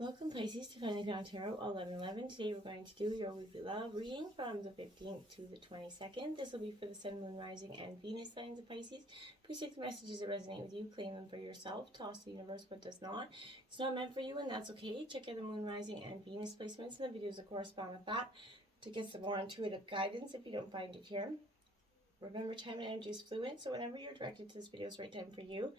Welcome Pisces to Finally Found Tarot 1111. Today we're going to do your weekly love reading from the 15th to the 22nd. This will be for the Sun, Moon, Rising, and Venus signs of Pisces. Please take the messages that resonate with you, claim them for yourself, toss the universe what does not. It's not meant for you and that's okay. Check out the Moon, Rising, and Venus placements and the videos that correspond with that to get some more intuitive guidance if you don't find it here. Remember, time and energy is fluid, so whenever you're directed to this video is the right time for you.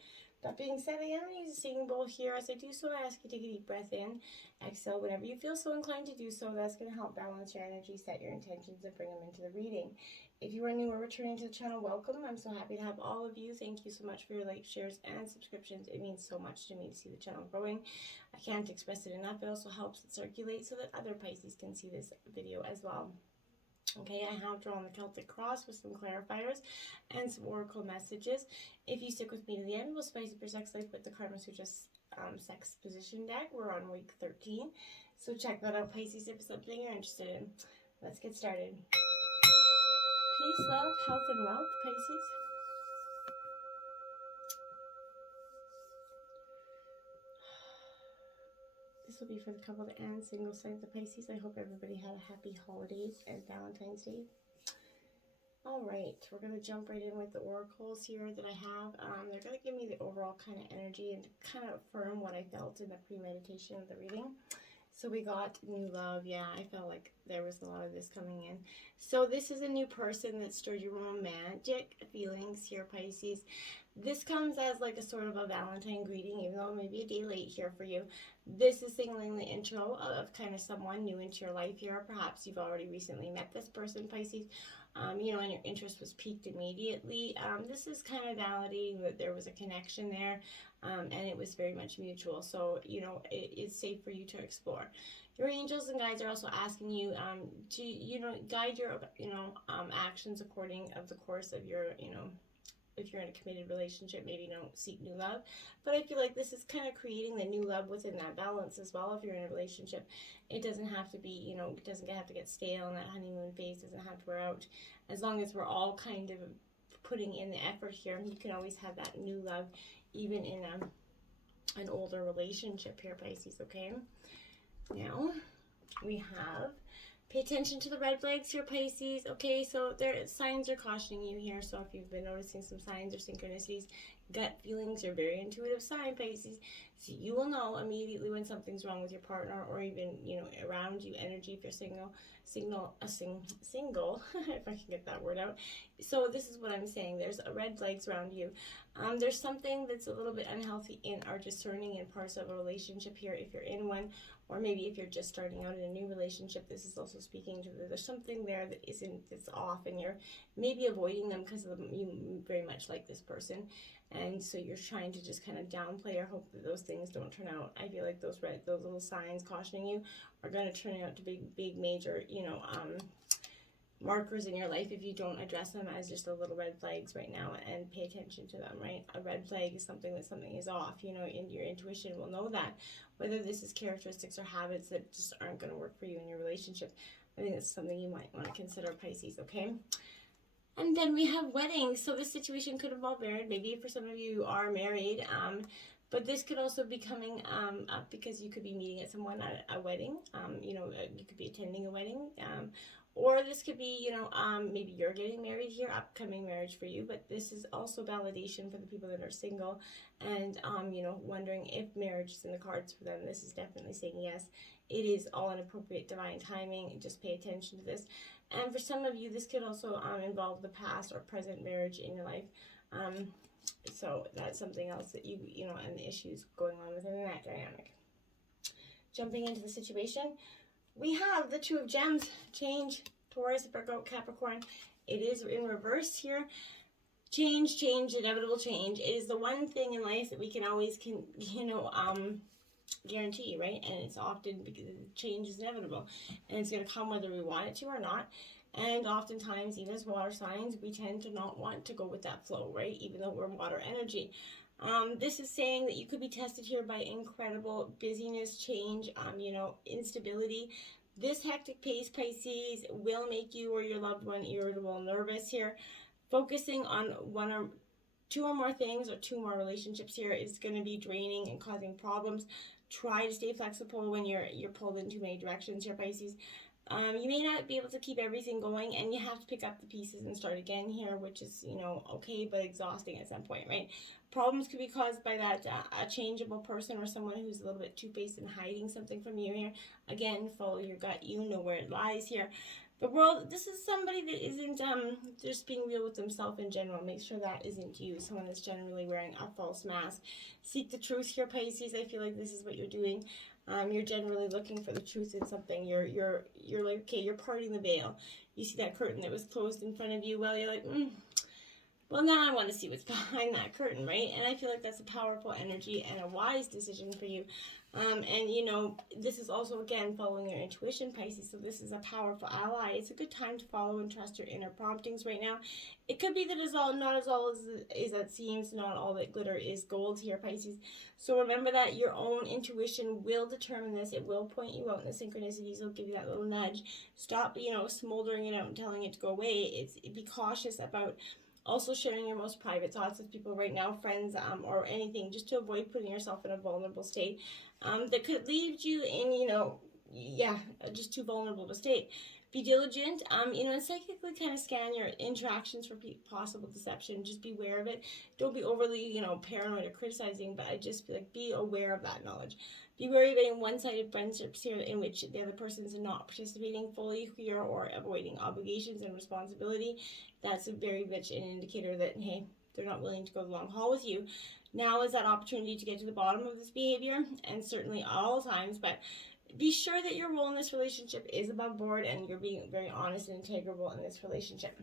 That being said, I am going to use a singing bowl here. As I do so, I ask you to take a deep breath in, exhale whenever you feel so inclined to do so. That's going to help balance your energy, set your intentions, and bring them into the reading. If you are new or returning to the channel, welcome. I'm so happy to have all of you. Thank you so much for your likes, shares, and subscriptions. It means so much to me to see the channel growing. I can't express it enough. It also helps it circulate so that other Pisces can see this video as well. Okay, I have drawn the Celtic Cross with some clarifiers and some oracle messages. If you stick with me to the end, we'll spice up your sex life with the Karma Sutra sex position deck. We're on week 13, so check that out, Pisces, if it's something you're interested in. Let's get started. Peace, love, health, and wealth, Pisces. This will be for the couple and single signs of Pisces. I hope everybody had a happy holidays and Valentine's Day. All right, we're going to jump right in with the oracles here that I have. They're going to give me the overall kind of energy and kind of affirm what I felt in the pre-meditation of the reading. So we got new love. Yeah, I felt like there was a lot of this coming in. So this is a new person that stirred your romantic feelings here, Pisces. This comes as like a sort of a Valentine greeting, even though it may be a day late here for you. This is signaling the intro of kind of someone new into your life here. Perhaps you've already recently met this person, Pisces, and your interest was piqued immediately. This is kind of validating that there was a connection there, and it was very much mutual. So, it's safe for you to explore. Your angels and guides are also asking you to, guide your, actions according of the course of your, if you're in a committed relationship, maybe don't seek new love. But I feel like this is kind of creating the new love within that balance as well. If you're in a relationship, it doesn't have to be, it doesn't have to get stale, and that honeymoon phase doesn't have to wear out. As long as we're all kind of putting in the effort here, you can always have that new love even in an older relationship here, Pisces, okay? Now, we have... Pay attention to the red flags here, Pisces. Okay, so signs are cautioning you here. So if you've been noticing some signs or synchronicities, gut feelings are very intuitive sign, Pisces. So you will know immediately when something's wrong with your partner or even, around you, energy if you're single, if I can get that word out. So this is what I'm saying. There's red flags around you. There's something that's a little bit unhealthy in our discerning in parts of a relationship here if you're in one, or maybe if you're just starting out in a new relationship. This is also speaking to there's something there that's off, and you're maybe avoiding them because you very much like this person, and so you're trying to just kind of downplay or hope that those things don't turn out. I feel like those little signs cautioning you are going to turn out to be big major markers in your life if you don't address them as just the little red flags right now and pay attention to them, right? A red flag is something is off, and your intuition will know that, whether this is characteristics or habits that just aren't going to work for you in your relationship. I think that's something you might want to consider, Pisces, okay? And then we have weddings. So this situation could involve marriage. Maybe for some of you are married, but this could also be coming up because you could be meeting at someone at a wedding. You could be attending a wedding. Or this could be, maybe you're getting married here, upcoming marriage for you, but this is also validation for the people that are single and, wondering if marriage is in the cards for them. This is definitely saying yes. It is all in appropriate divine timing. Just pay attention to this. And for some of you, this could also involve the past or present marriage in your life. So that's something else that and the issues going on within that dynamic. Jumping into the situation, we have the Two of Gems, change, Taurus, Virgo, Capricorn. It is in reverse here. Change, inevitable change. It is the one thing in life that we can always guarantee, right? And it's often because change is inevitable, and it's going to come whether we want it to or not. And oftentimes, even as water signs, we tend to not want to go with that flow, right? Even though we're water energy. This is saying that you could be tested here by incredible busyness, change, instability. This hectic pace, Pisces, will make you or your loved one irritable, nervous here. Focusing on one or 2 or more things or 2 more relationships here is going to be draining and causing problems. Try to stay flexible when you're pulled in too many directions here, Pisces. You may not be able to keep everything going, and you have to pick up the pieces and start again here, which is, okay, but exhausting at some point, right? Problems could be caused by that a changeable person or someone who's a little bit two-faced and hiding something from you here. Again, follow your gut. You know where it lies here. The world, this is somebody that isn't just being real with themselves in general. Make sure that isn't you, someone that's generally wearing a false mask. Seek the truth here, Pisces. I feel like this is what you're doing. You're generally looking for the truth in something. You're like, okay, you're parting the veil. You see that curtain that was closed in front of you. Well, you're like, well, now I want to see what's behind that curtain, right? And I feel like that's a powerful energy and a wise decision for you. And, this is also, again, following your intuition, Pisces. So this is a powerful ally. It's a good time to follow and trust your inner promptings right now. It could be that not all as it seems. Not all that glitter is gold here, Pisces. So remember that your own intuition will determine this. It will point you out in the synchronicities. It'll give you that little nudge. Stop, smoldering it out and telling it to go away. Be cautious about also sharing your most private thoughts with people right now, friends, or anything, just to avoid putting yourself in a vulnerable state that could leave you in, just too vulnerable of a state. Be diligent, and psychically kind of scan your interactions for possible deception. Just be aware of it. Don't be overly, paranoid or criticizing, but I just feel like be aware of that knowledge. Be wary of any one-sided friendships here in which the other person is not participating fully here or avoiding obligations and responsibility. That's a very much an indicator that, hey, they're not willing to go the long haul with you. Now is that opportunity to get to the bottom of this behavior, and certainly all times, but be sure that your role in this relationship is above board and you're being very honest and integrable in this relationship.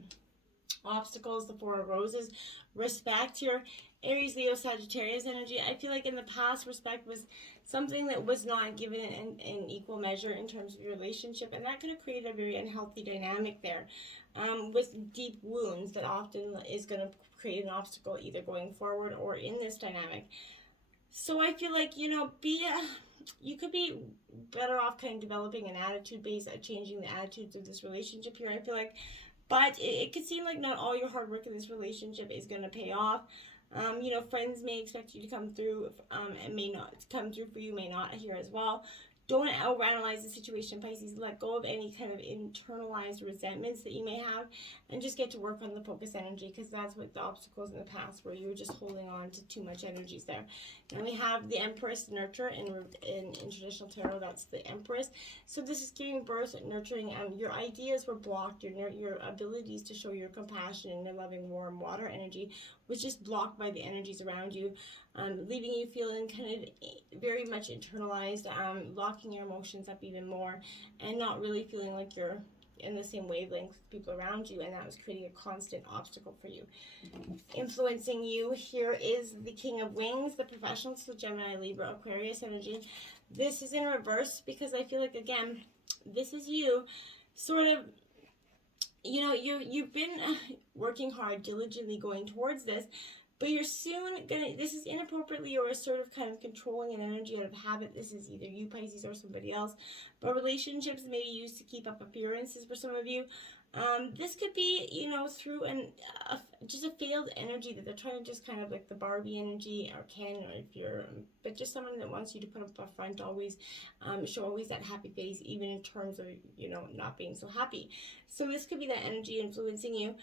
Obstacles, the Four of Roses, respect here, Aries, Leo, Sagittarius energy. I feel like in the past, respect was something that was not given in equal measure in terms of your relationship, and that could have created a very unhealthy dynamic there with deep wounds that often is going to create an obstacle either going forward or in this dynamic. So I feel like, you could be better off kind of developing an attitude base at changing the attitudes of this relationship here, I feel like. But it could seem like not all your hard work in this relationship is going to pay off. Friends may expect you to come through and may not come through for you, may not here as well. Don't overanalyze the situation, Pisces. Let go of any kind of internalized resentments that you may have and just get to work on the focus energy, because that's what the obstacles in the past where you were just holding on to too much energies there. And we have the Empress, nurture, in traditional tarot, that's the Empress. So this is giving birth, nurturing. Your ideas were blocked. Your abilities to show your compassion and your loving, warm water energy was just blocked by the energies around you, leaving you feeling kind of very much internalized, locking your emotions up even more, and not really feeling like you're in the same wavelength with people around you, and that was creating a constant obstacle for you. Influencing you here is the King of Wings, the professional, so Gemini, Libra, Aquarius energy. This is in reverse because I feel like, again, this is you sort of, you've been working hard, diligently going towards this, but you're soon this is inappropriately or sort of kind of controlling an energy out of habit. This is either you, Pisces, or somebody else. But relationships may be used to keep up appearances for some of you. This could be, through just a failed energy that they're trying to just kind of like the Barbie energy, or Ken, or but just someone that wants you to put up a front always, show always that happy face, even in terms of, not being so happy. So this could be that energy influencing you.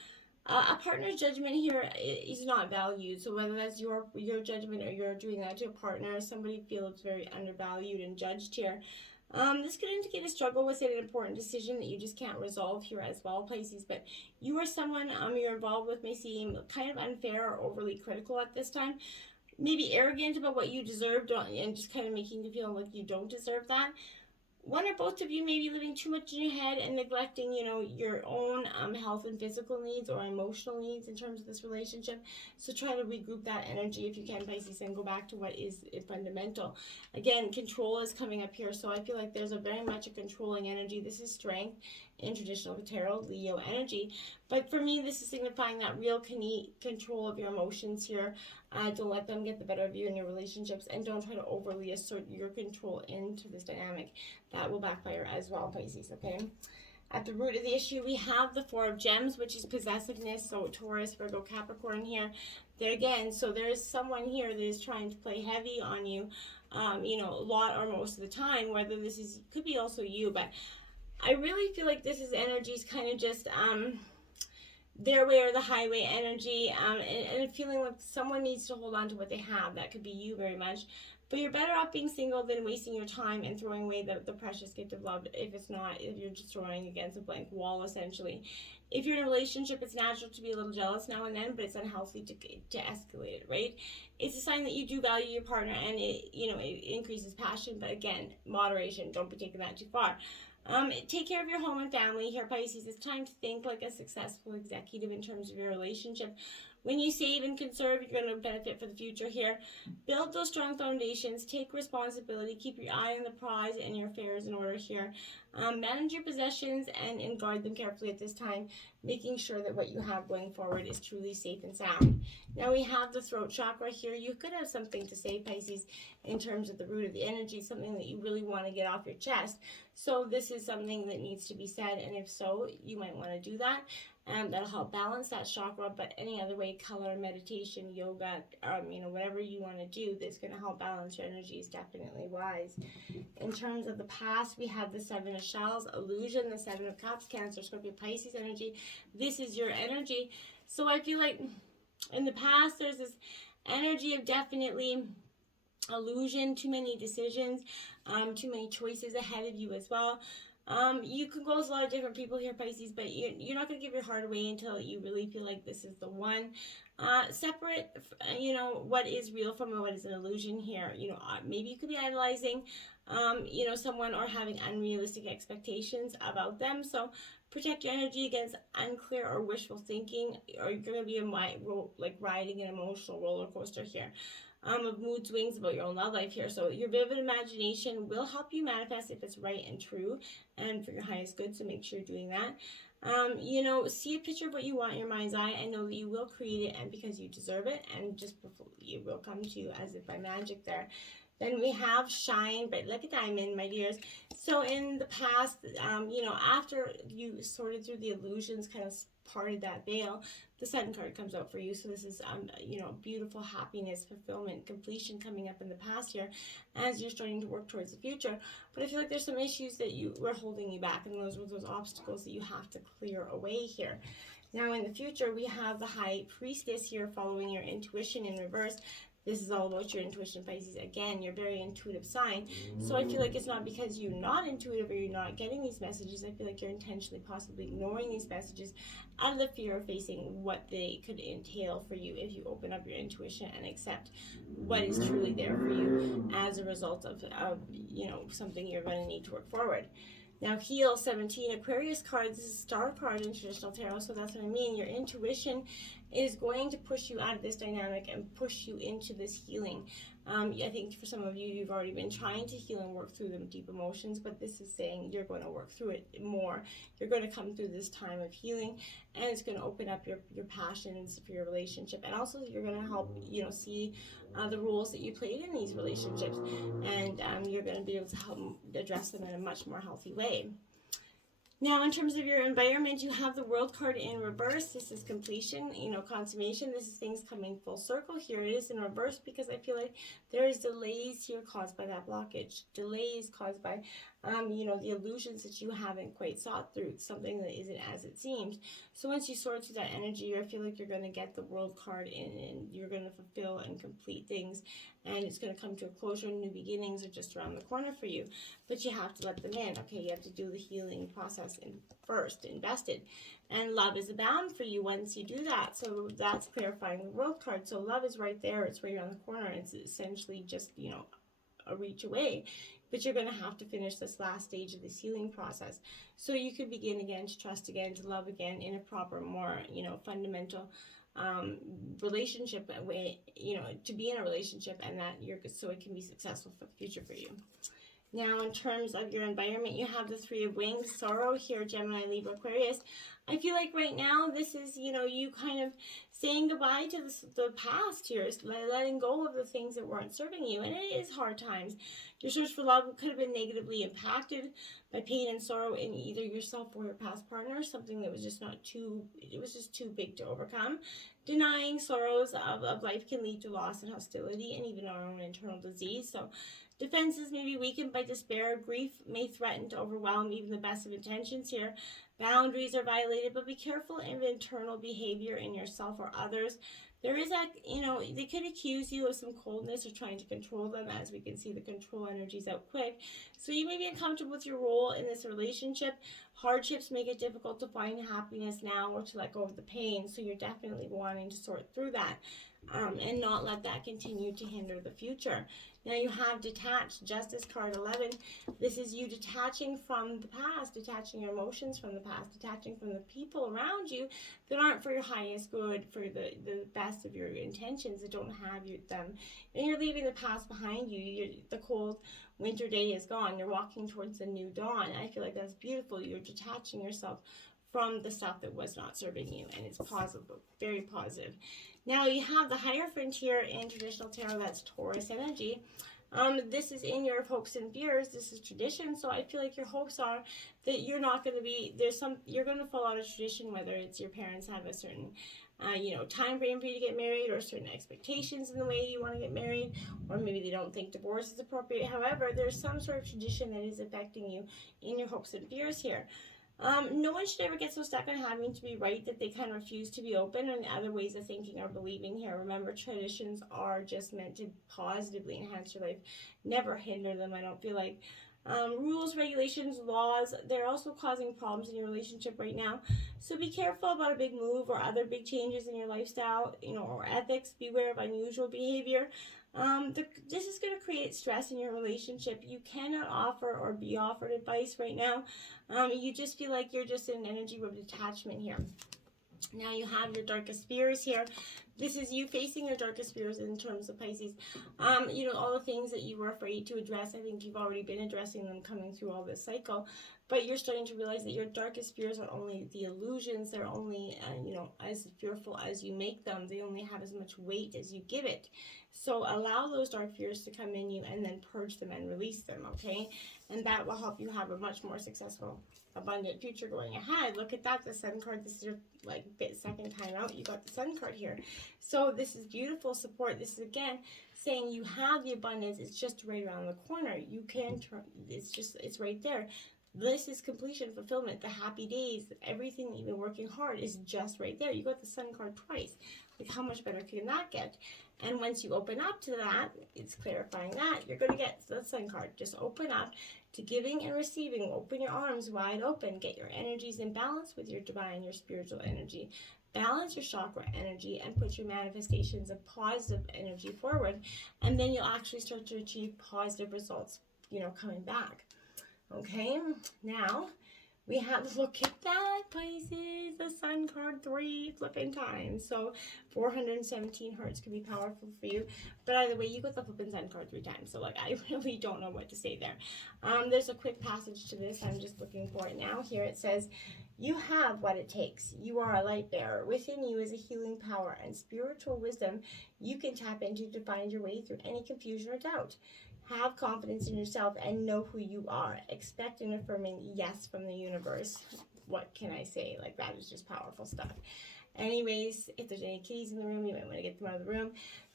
A partner's judgment here is not valued. So whether that's your judgment or you're doing that to a partner, somebody feels very undervalued and judged here. This could indicate a struggle with an important decision that you just can't resolve here as well, Pisces. But you or someone you're involved with may seem kind of unfair or overly critical at this time. Maybe arrogant about what you deserve and just kind of making you feel like you don't deserve that. One or both of you may be living too much in your head and neglecting, your own health and physical needs or emotional needs in terms of this relationship. So try to regroup that energy if you can, Pisces, and go back to what is fundamental. Again, control is coming up here, so I feel like there's very much a controlling energy. This is strength in traditional tarot, Leo energy. But for me, this is signifying that real control of your emotions here. Don't let them get the better of you in your relationships, and don't try to overly assert your control into this dynamic. That will backfire as well, Pisces, okay? At the root of the issue, we have the Four of Gems, which is possessiveness. So Taurus, Virgo, Capricorn here. There again, so there's someone here that is trying to play heavy on you, you know, a lot or most of the time. Whether this is, could be also you, but I really feel like this is energies kind of just their way or the highway energy, and feeling like someone needs to hold on to what they have. That could be you very much. But you're better off being single than wasting your time and throwing away the precious gift of love if it's not, if you're just throwing against a blank wall, essentially. If you're in a relationship, it's natural to be a little jealous now and then, but it's unhealthy to escalate it, right? It's a sign that you do value your partner, and it, you know, it increases passion, but again, moderation. Don't be taking that too far. Take care of your home and family here, Pisces. It's time to think like a successful executive in terms of your relationship. When you save and conserve, you're going to benefit for the future here. Build those strong foundations. Take responsibility. Keep your eye on the prize and your affairs in order here. Manage your possessions and guard them carefully at this time, making sure that what you have going forward is truly safe and sound. Now we have the throat chakra here. You could have something to say, Pisces, in terms of the root of the energy, something that you really want to get off your chest. So this is something that needs to be said, and if so, you might want to do that. And that'll help balance that chakra. But any other way, color, meditation, yoga, you know, whatever you want to do that's going to help balance your energy is definitely wise. In terms of the past, we have the Seven of Shells, illusion, the Seven of Cups, Cancer, Scorpio, Pisces energy. This is your energy. So I feel like in the past, there's this energy of definitely illusion, too many decisions, too many choices ahead of you as well. You can go with a lot of different people here, Pisces, but you're not going to give your heart away until you really feel like this is the one. Separate, you know, what is real from what is an illusion here. You know, maybe you could be idolizing, you know, someone or having unrealistic expectations about them. So protect your energy against unclear or wishful thinking, or you're going to be like riding an emotional roller coaster here. Of mood swings about your own love life here. So your vivid imagination will help you manifest if it's right and true and for your highest good, so make sure you're doing that. You know, see a picture of what you want in your mind's eye and know that you will create it, and because you deserve it, and just before it will come to you as if by magic there. Then we have shine, but like a diamond, my dears. So in the past, you know, after you sorted through the illusions, kind of parted that veil, the Sun card comes out for you. So this is, you know, beautiful happiness, fulfillment, completion coming up in the past here as you're starting to work towards the future. But I feel like there's some issues that were holding you back, and those were those obstacles that you have to clear away here. Now in the future, we have the High Priestess here following your intuition in reverse. This is all about your intuition, Pisces. Again, you're a very intuitive sign. So I feel like it's not because you're not intuitive or you're not getting these messages. I feel like you're intentionally possibly ignoring these messages out of the fear of facing what they could entail for you if you open up your intuition and accept what is truly there for you as a result of you know, something you're going to need to work forward. Now, Heal 17, Aquarius card. This is a star card in traditional tarot, so that's what I mean. Your intuition is going to push you out of this dynamic and push you into this healing. I think for some of you, you've already been trying to heal and work through the deep emotions, but this is saying you're going to work through it more. You're going to come through this time of healing, and it's going to open up your passions for your relationship, and also you're going to help, you know, see the roles that you played in these relationships, and you're going to be able to help address them in a much more healthy way. Now, in terms of your environment, you have the World card in reverse. This is completion, you know, consummation. This is things coming full circle. Here it is in reverse because I feel like there is delays here caused by that blockage. Delays caused by, you know, the illusions that you haven't quite sought through, something that isn't as it seems. So once you sort through that energy, I feel like you're going to get the World card in, and you're going to fulfill and complete things, and it's going to come to a closure. New beginnings are just around the corner for you, but you have to let them in. Okay, you have to do the healing process first, invested, and love is abound for you once you do that. So that's clarifying the World card. So love is right there. It's right around the corner. It's essentially just, you know, a reach away, but you're going to have to finish this last stage of this healing process so you can begin again to trust again, to love again in a proper, more, you know, fundamental relationship way, you know, to be in a relationship, and that you're so it can be successful for the future for you. Now, in terms of your environment, you have the Three of Wings, sorrow here, Gemini, Libra, Aquarius. I feel like right now, this is, you kind of saying goodbye to the past here, letting go of the things that weren't serving you. And it is hard times. Your search for love could have been negatively impacted by pain and sorrow in either yourself or your past partner, something that was just it was just too big to overcome. Denying sorrows of life can lead to loss and hostility and even our own internal disease. So defenses may be weakened by despair. Grief may threaten to overwhelm even the best of intentions here. Boundaries are violated, but be careful of internal behavior in yourself or others. There is they could accuse you of some coldness or trying to control them. As we can see, the control energy's out quick. So you may be uncomfortable with your role in this relationship. Hardships make it difficult to find happiness now or to let go of the pain. So you're definitely wanting to sort through that and not let that continue to hinder the future. Now you have detached, Justice card 11. This is you detaching from the past, detaching your emotions from the past, detaching from the people around you that aren't for your highest good, for the best of your intentions, that don't have them. And you're leaving the past behind you. The cold winter day is gone. You're walking towards the new dawn. I feel like that's beautiful. You're detaching yourself from the stuff that was not serving you, and it's positive, very positive. Now you have the Hierophant here in traditional tarot, that's Taurus energy. This is in your hopes and fears. This is tradition, so I feel like your hopes are that you're not going to be, you're going to fall out of tradition, whether it's your parents have a certain time frame for you to get married, or certain expectations in the way you want to get married, or maybe they don't think divorce is appropriate. However, there's some sort of tradition that is affecting you in your hopes and fears here. No one should ever get so stuck on having to be right that they kind of refuse to be open and other ways of thinking or believing here. Remember, traditions are just meant to positively enhance your life, never hinder them. I don't feel like rules, regulations, laws, they're also causing problems in your relationship right now. So be careful about a big move or other big changes in your lifestyle, or ethics. Beware of unusual behavior. This is going to create stress in your relationship. You cannot offer or be offered advice right now. You just feel like you're just in an energy of detachment here. Now you have your darkest fears here. This is you facing your darkest fears in terms of Pisces. All the things that you were afraid to address, I think you've already been addressing them coming through all this cycle. But you're starting to realize that your darkest fears are only the illusions. They're only, as fearful as you make them. They only have as much weight as you give it. So allow those dark fears to come in you and then purge them and release them, okay? And that will help you have a much more successful, abundant future going ahead. Look at that, the Sun card. This is your second time out. You got the Sun card here. So this is beautiful support. This is, again, saying you have the abundance. It's just right around the corner. You can turn, it's right there. This is completion, fulfillment, the happy days, everything that you've been working hard is just right there. You got the Sun card twice. Like, how much better can that get? And once you open up to that, it's clarifying that, you're going to get the Sun card. Just open up to giving and receiving. Open your arms wide open. Get your energies in balance with your divine, your spiritual energy. Balance your chakra energy and put your manifestations of positive energy forward. And then you'll actually start to achieve positive results, coming back. Okay, now we have, look at that, Pisces, the Sun card 3 flipping times. So 417 hertz could be powerful for you. But either way, you got the flipping Sun card 3 times. So I really don't know what to say there. There's a quick passage to this. I'm just looking for it now. Here it says, you have what it takes. You are a light bearer. Within you is a healing power and spiritual wisdom you can tap into to find your way through any confusion or doubt. Have confidence in yourself and know who you are. Expect an affirming yes from the universe. What can I say? That is just powerful stuff. Anyways, if there's any kitties in the room, you might want to get them out of the room.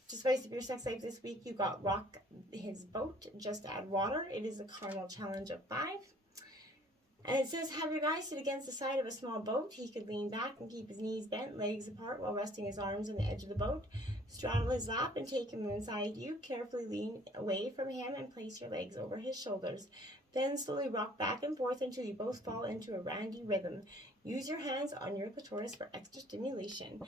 To spice up your sex life this week, you got rock his boat. Just add water. It is a carnal challenge of 5. And it says, have your guy sit against the side of a small boat. He could lean back and keep his knees bent, legs apart, while resting his arms on the edge of the boat. Straddle his lap and take him inside you. Carefully lean away from him and place your legs over his shoulders. Then slowly rock back and forth until you both fall into a randy rhythm. Use your hands on your clitoris for extra stimulation.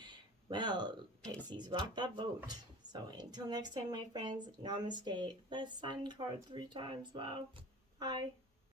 Well, Pisces, rock that boat. So until next time, my friends, namaste. The Sun card 3 times. Wow. Bye.